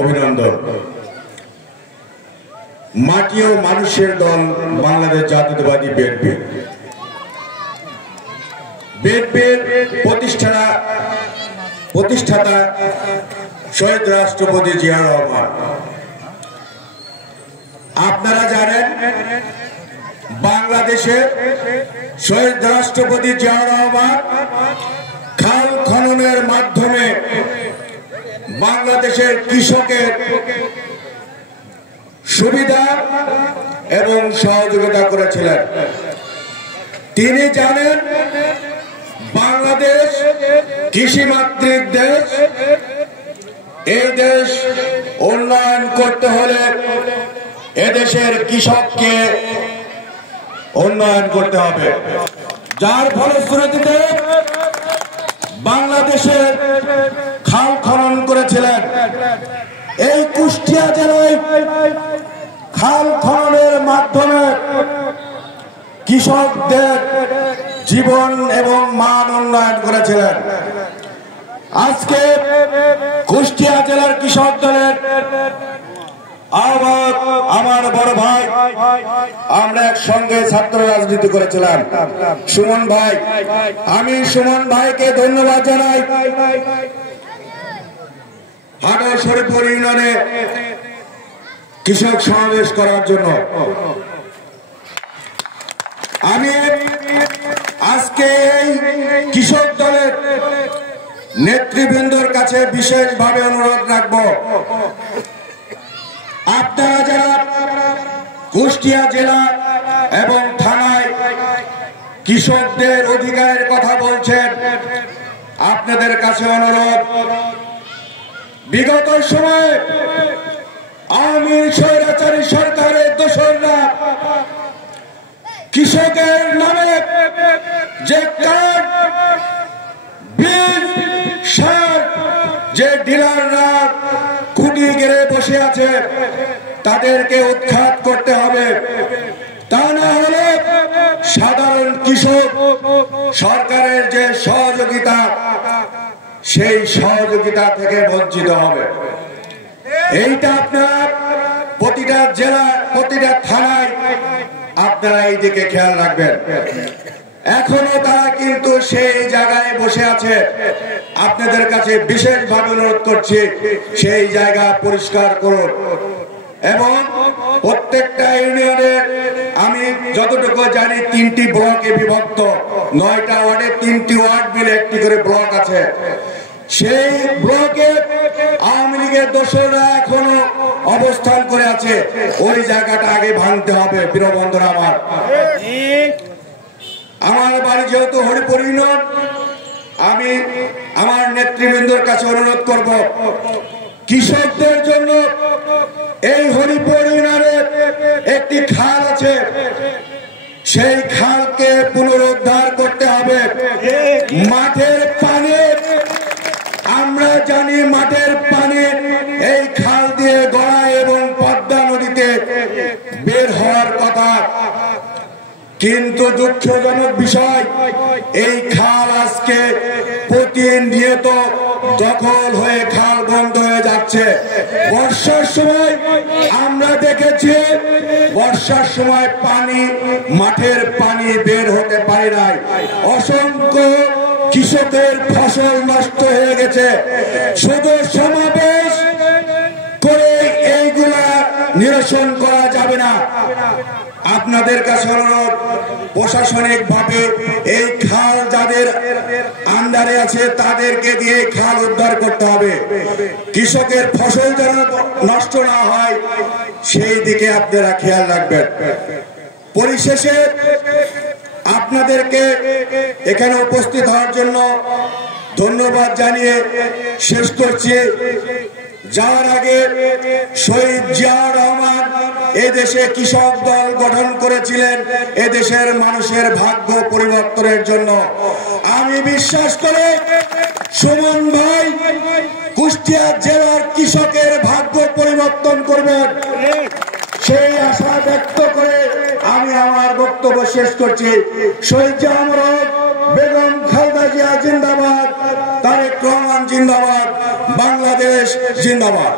অভিনন্দন। মাটি ও মানুষের দল বাংলাদেশ জাতীয়তাবাদী বিএনপি প্রতিষ্ঠাতা শহীদ রাষ্ট্রপতি জিয়াউর রহমান। আপনারা জানেন বাংলাদেশের শহীদ রাষ্ট্রপতি জিয়াউর রহমান খাল খননের মাধ্যমে বাংলাদেশের কৃষকের সুবিধা এবং সহযোগিতা করেছিলেন। তিনি জানেন বাংলাদেশ কৃষিমাতৃক দেশ। এই দেশ উন্নয়ন করতে হলে এদেশের কৃষককে উন্নয়ন করতে হবে, যার ফলশ্রুতিতে বাংলাদেশের খাল খনন করেছিলেন। এই কুষ্টিয়া জেলায় খাল খননের মাধ্যমে কৃষকদের জীবন এবং মান উন্নয়ন করেছিলেন। আজকে কুষ্টিয়া জেলার কৃষক দলের আহ্বায়ক আমার বড় ভাই, আমরা একসঙ্গে ছাত্র রাজনীতি করেছিলাম, সুমন ভাই। আমি সুমন ভাইকে ধন্যবাদ জানাই হাটা শরীফপুর ইউনিয়নে কৃষক সমাবেশ করার জন্য। আমি আজকে এই কৃষক দলের নেতৃবৃন্দর কাছে বিশেষভাবে অনুরোধ রাখব, আপনারা যারা কুষ্টিয়া জেলা এবং থানায় কৃষকদের অধিকারের কথা বলছেন, আপনাদের কাছে অনুরোধ, বিগত সময়ে আওয়ামী স্বৈরাচারী সরকারের দোসররা কৃষকের নামে যে কার্ড, বীজ, সার, যে ডিলাররা খুঁটি গেড়ে বসে আছে, তাদেরকে উৎখাত করতে হবে। তা না হলে সাধারণ কৃষক সরকারের যে সহযোগিতা, সেই সহযোগিতা থেকে বঞ্চিত হবে। এইটা আপনারা প্রতিটা জেলা, প্রতিটা থানায় আপনারা এই দিকে খেয়াল রাখবেন। এখনো তারা কিন্তু সেই জায়গায় বসে আছে। আপনাদের কাছে বিশেষভাবে অনুরোধ করছি, সেই জায়গা পরিষ্কার করুন। এবং প্রত্যেকটা ইউনিয়নে আমি যতটুকু জানি 3টি ব্লকে বিভক্ত, 9টা ওয়ার্ডে 3টি ওয়ার্ড মিলে একটি করে ব্লক আছে। সেই ব্লকে আওয়ামী লীগের দোসররা এখনো অবস্থান করে আছে। ওই জায়গাটা আগে ভাঙতে হবে। প্রিয় বন্ধুরা, আমার বাড়ি যেহেতু হরিপুর ইউনিয়ন, আমি আমার নেতৃবৃন্দর কাছে অনুরোধ করব, কৃষকদের জন্য এই হরিপুর ইউনিয়নে একটি খাল আছে, সেই খালকে পুনরুদ্ধার করতে হবে। মাঠের পানি, আমরা জানি মাঠের পানি এই খাল দিয়ে গড়াই এবং পদ্মা নদীতে বের হওয়ার কথা, কিন্তু দুঃখজনক বিষয়, এই খাল আজকে প্রতিনিয়ত দখল হয়ে খাল বন্ধ হয়ে যাচ্ছে। বর্ষার সময় আমরা দেখেছি, বর্ষার সময় পানি, মাঠের পানি বের হতে পারে নাই। অসংখ্য কৃষকের ফসল নষ্ট হয়ে গেছে। শুধু সমাবেশ করে এইগুলা নিরসন করা যাবে না। আপনাদের কাছে অনুরোধ, প্রশাসনিক ভাবে এই খাল যাদের আন্ডারে আছে তাদেরকে দিয়ে খাল উদ্ধার করতে হবে। কৃষকের ফসল যেন নষ্ট না হয়, সেই দিকে আপনারা খেয়াল রাখবেন। পরিশেষে আপনাদেরকে এখানে উপস্থিত হওয়ার জন্য ধন্যবাদ জানিয়ে শেষ করছি। যাওয়ার আগে শহীদ জিয়াউর রহমান এদেশে কৃষক দল গঠন করেছিলেন এদেশের মানুষের ভাগ্য পরিবর্তনের জন্য। আমি বিশ্বাস করি সুমন ভাই কুষ্টিয়া জেলার কৃষকের ভাগ্য পরিবর্তন করবেন, সেই আশা ব্যক্ত করে আমি আমার বক্তব্য শেষ করছি। শহীদ জিয়াউর রহমান, বেগম খালেদা জিয়া জিন্দাবাদ, তারেক রহমান জিন্দাবাদ, বাংলাদেশ জিন্দাবাদ।